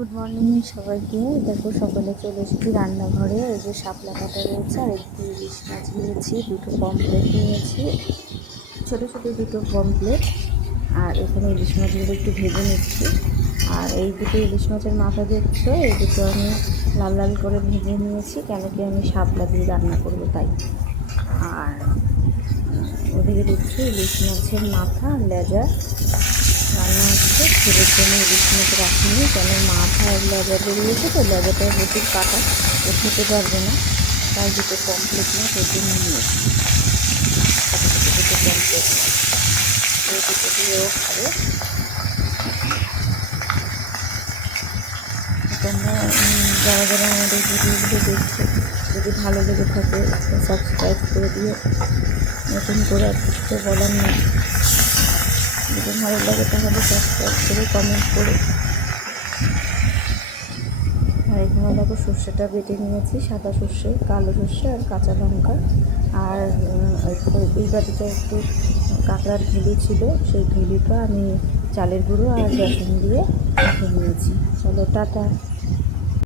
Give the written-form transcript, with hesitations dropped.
Good morning সবাইকে। দেখো সকালে চলে এসেছি রান্নাঘরে। এই যে শাপলা কাটা রয়েছে আর একটু ইলিশ মাছ নিয়েছি, দুটো পমপ্লেট নিয়েছি, ছোটো ছোটো দুটো পমপ্লেট। আর এখানে ইলিশ মাছগুলো একটু ভেজে নিচ্ছি। আর এই দুটো ইলিশ মাছের মাথা দেখছো, এই দুটো আমি লাল লাল করে ভেজে নিয়েছি, কেন কি আমি শাপলা দিয়ে রান্না করবো তাই। আর ওদিকে দেখছি ইলিশ মাছের মাথা আর লেজা রান্না হচ্ছে। ছেলের জন্য ইলিশ মাছ রাখিনি, কেন মাথা আর লেজা বেরিয়েছে, তো লেজাটা প্রচুর কাটা, ও খেতে পারবে না, তাই দুটো কমপ্লিট না ওর জন্য নিয়েছি। ছোটো ছোটো দুটো কমপ্লিট এই দুটো দিয়েও খাবে। তোমরা যারা যারা আমাদের ভিডিওগুলো দেখছো, যদি ভালো লেগে থাকে সাবস্ক্রাইব করে দিও। নতুন করে আর কিছু তো বলার নেই, যদি ভালো লাগে তাহলে সাবস্ক্রাইব করে কমেন্ট করে। আর এখানে দেখো সর্ষেটা বেটে নিয়েছি, সাদা সর্ষে, কালো সর্ষে আর কাঁচা লঙ্কা। আর এই বাটিতে একটু কাঁকড়ার ঝুলি ছিল, সেই ঝুলিটা আমি চালের গুঁড়ো আর বেসন দিয়ে মেখে নিয়েছি। চলো টাটা।